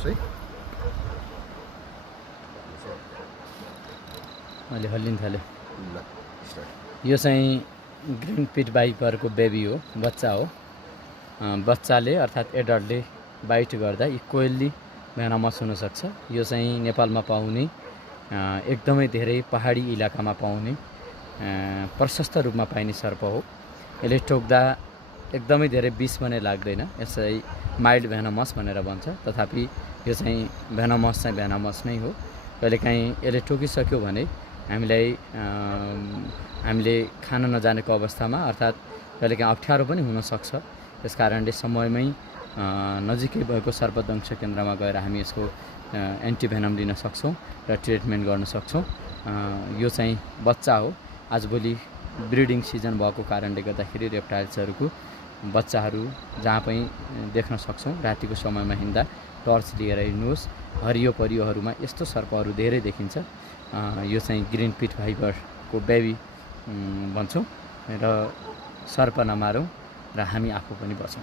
हेर्नुहोस् है। मैले हल्लिन थालेँ। ल स्टार्ट। यो चाहिँ ग्रिन पिट भाइपरको बेबी हो, बच्चा हो। बच्चाले अर्थात् एडल्टले बाइट गर्दा इक्वल्ली भेनमस हुनसक्छ। यो चाहिँ नेपालमा पाउने एकदमै धेरै पहाडी इलाकामा पाउने प्रशस्त रूपमा पाइने सर्प हो। यसले टोक्दा एकदमै धेरै विष भने लाग्दैन, यसै माइल्ड भेनमस भनेर भन्छ। तथापि यो चाहिँ भेनमस नै हो। कहिलेकाहीँ यसले टोकिसक्यो भने हामीले खान नजानेको अवस्थामा अर्थात् कहिलेकाहीँ अप्ठ्यारो पनि हुनसक्छ। त्यस कारणले समयमै नजिकै भएको सर्पदंश केन्द्रमा गएर हामी यसको एन्टिभेनम लिन सक्छौँ र ट्रिटमेन्ट गर्न सक्छौँ। यो चाहिँ बच्चा हो। आजभोलि ब्रिडिङ सिजन भएको कारणले गर्दाखेरि रेप्टाइल्सहरूको बच्चाहरू जहाँ पनि देख्न सक्छौँ। रातिको समयमा हिँड्दा टर्च लिएर हिँड्नुहोस्। हरियो परियोहरूमा यस्तो सर्पहरू धेरै देखिन्छ। यो चाहिँ ग्रिन पिट भाइपरको बेबी भन्छौँ र सर्प नमारौँ र हामी आफू पनि बचौँ।